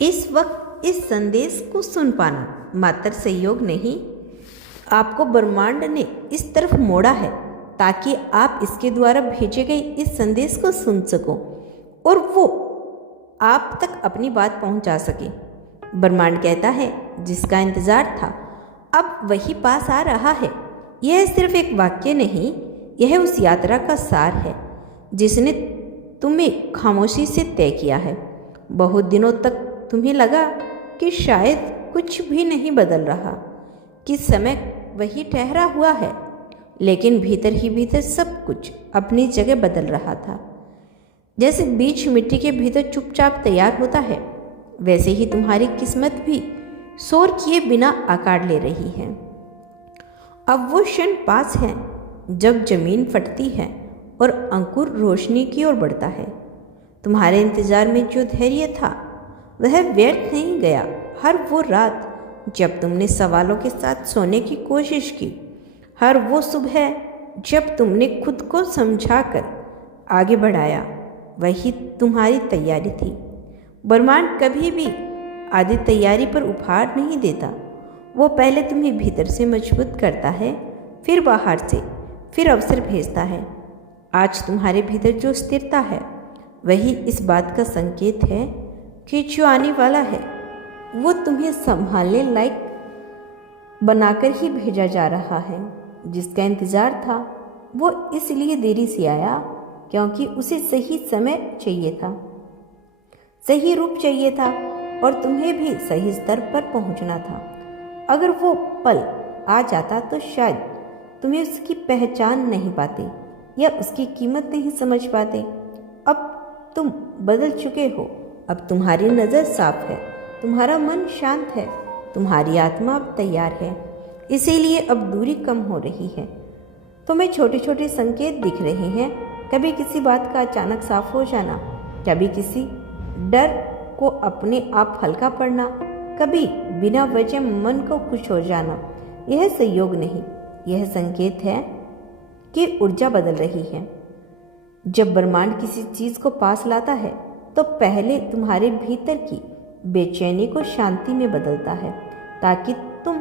इस वक्त इस संदेश को सुन पाना मात्र संयोग नहीं, आपको ब्रह्मांड ने इस तरफ मोड़ा है ताकि आप इसके द्वारा भेजे गए इस संदेश को सुन सको और वो आप तक अपनी बात पहुंचा सके। ब्रह्मांड कहता है जिसका इंतजार था अब वही पास आ रहा है। यह सिर्फ एक वाक्य नहीं, यह उस यात्रा का सार है जिसने तुम्हें खामोशी से तय किया है। बहुत दिनों तक तुम्हें लगा कि शायद कुछ भी नहीं बदल रहा, कि समय वही ठहरा हुआ है, लेकिन भीतर ही भीतर सब कुछ अपनी जगह बदल रहा था। जैसे बीज मिट्टी के भीतर चुपचाप तैयार होता है, वैसे ही तुम्हारी किस्मत भी शोर किए बिना आकार ले रही है। अब वो क्षण पास है जब जमीन फटती है और अंकुर रोशनी की ओर बढ़ता है। तुम्हारे इंतजार में जो धैर्य था वह व्यर्थ नहीं गया। हर वो रात जब तुमने सवालों के साथ सोने की कोशिश की, हर वो सुबह जब तुमने खुद को समझाकर आगे बढ़ाया, वही तुम्हारी तैयारी थी। ब्रह्मांड कभी भी आधी तैयारी पर उपहार नहीं देता। वो पहले तुम्हें भीतर से मजबूत करता है, फिर बाहर से, फिर अवसर भेजता है। आज तुम्हारे भीतर जो स्थिरता है वही इस बात का संकेत है कि जो आने वाला है वो तुम्हें संभालने लायक बनाकर ही भेजा जा रहा है। जिसका इंतजार था वो इसलिए देरी से आया क्योंकि उसे सही समय चाहिए था, सही रूप चाहिए था और तुम्हें भी सही स्तर पर पहुंचना था। अगर वो पल आ जाता तो शायद तुम्हें उसकी पहचान नहीं पाते या उसकी कीमत नहीं समझ पाते। अब तुम बदल चुके हो। अब तुम्हारी नज़र साफ है, तुम्हारा मन शांत है, तुम्हारी आत्मा अब तैयार है। इसीलिए अब दूरी कम हो रही है। तुम्हें छोटे छोटे संकेत दिख रहे हैं, कभी किसी बात का अचानक साफ हो जाना, कभी किसी डर को अपने आप हल्का पड़ना, कभी बिना वजह मन को खुश हो जाना। यह संयोग नहीं, यह संकेत है कि ऊर्जा बदल रही है। जब ब्रह्मांड किसी चीज़ को पास लाता है तो पहले तुम्हारे भीतर की बेचैनी को शांति में बदलता है ताकि तुम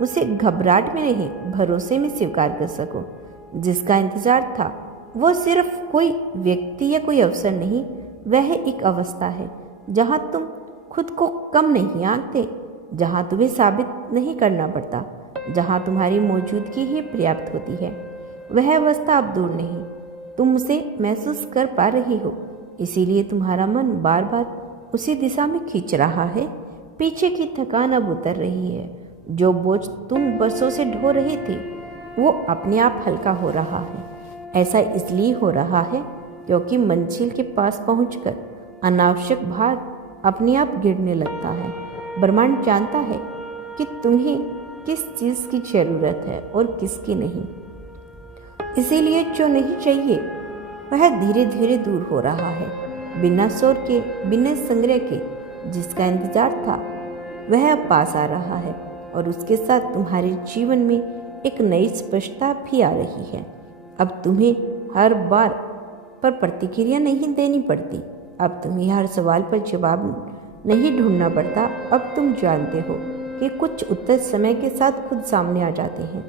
उसे घबराहट में नहीं, भरोसे में स्वीकार कर सको। जिसका इंतजार था वो सिर्फ कोई व्यक्ति या कोई अवसर नहीं, वह एक अवस्था है जहाँ तुम खुद को कम नहीं आंकते, जहाँ तुम्हें साबित नहीं करना पड़ता, जहाँ तुम्हारी मौजूदगी ही पर्याप्त होती है। वह अवस्था अब दूर नहीं, तुम उसे महसूस कर पा रही हो। इसीलिए तुम्हारा मन बार बार उसी दिशा में खींच रहा है। पीछे की थकान अब उतर रही है। जो बोझ तुम बरसों से ढो रहे थे वो अपने आप हल्का हो रहा है। ऐसा इसलिए हो रहा है क्योंकि मंजिल के पास पहुंचकर अनावश्यक भार अपने आप गिरने लगता है। ब्रह्मांड जानता है कि तुम्हें किस चीज़ की ज़रूरत है और किसकी नहीं। इसीलिए जो नहीं चाहिए वह धीरे धीरे दूर हो रहा है, बिना शोर के, बिना संग्रह के। जिसका इंतजार था वह अब पास आ रहा है और उसके साथ तुम्हारे जीवन में एक नई स्पष्टता भी आ रही है। अब तुम्हें हर बार पर प्रतिक्रिया नहीं देनी पड़ती, अब तुम्हें हर सवाल पर जवाब नहीं ढूंढना पड़ता। अब तुम जानते हो कि कुछ उत्तर समय के साथ खुद सामने आ जाते हैं।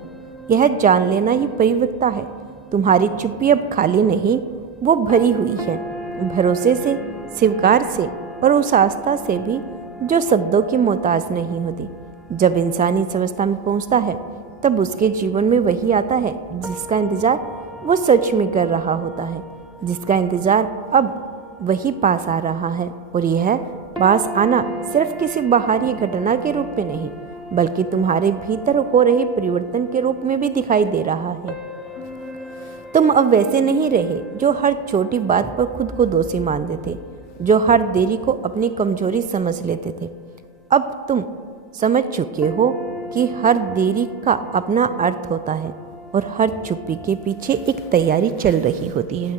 यह जान लेना ही परिपक्वता है। तुम्हारी चुप्पी अब खाली नहीं, वो भरी हुई है, भरोसे से, स्वीकार से और उस आस्था से भी जो शब्दों की मोहताज नहीं होती। जब इंसान इस अवस्था में पहुंचता है तब उसके जीवन में वही आता है जिसका इंतजार वो सच में कर रहा होता है। जिसका इंतजार अब वही पास आ रहा है और यह पास आना सिर्फ किसी बाहरी घटना के रूप में नहीं, बल्कि तुम्हारे भीतर हो रहे परिवर्तन के रूप में भी दिखाई दे रहा है। तुम अब वैसे नहीं रहे जो हर छोटी बात पर खुद को दोषी मानते थे, जो हर देरी को अपनी कमजोरी समझ लेते थे। अब तुम समझ चुके हो कि हर देरी का अपना अर्थ होता है और हर चुप्पी के पीछे एक तैयारी चल रही होती है।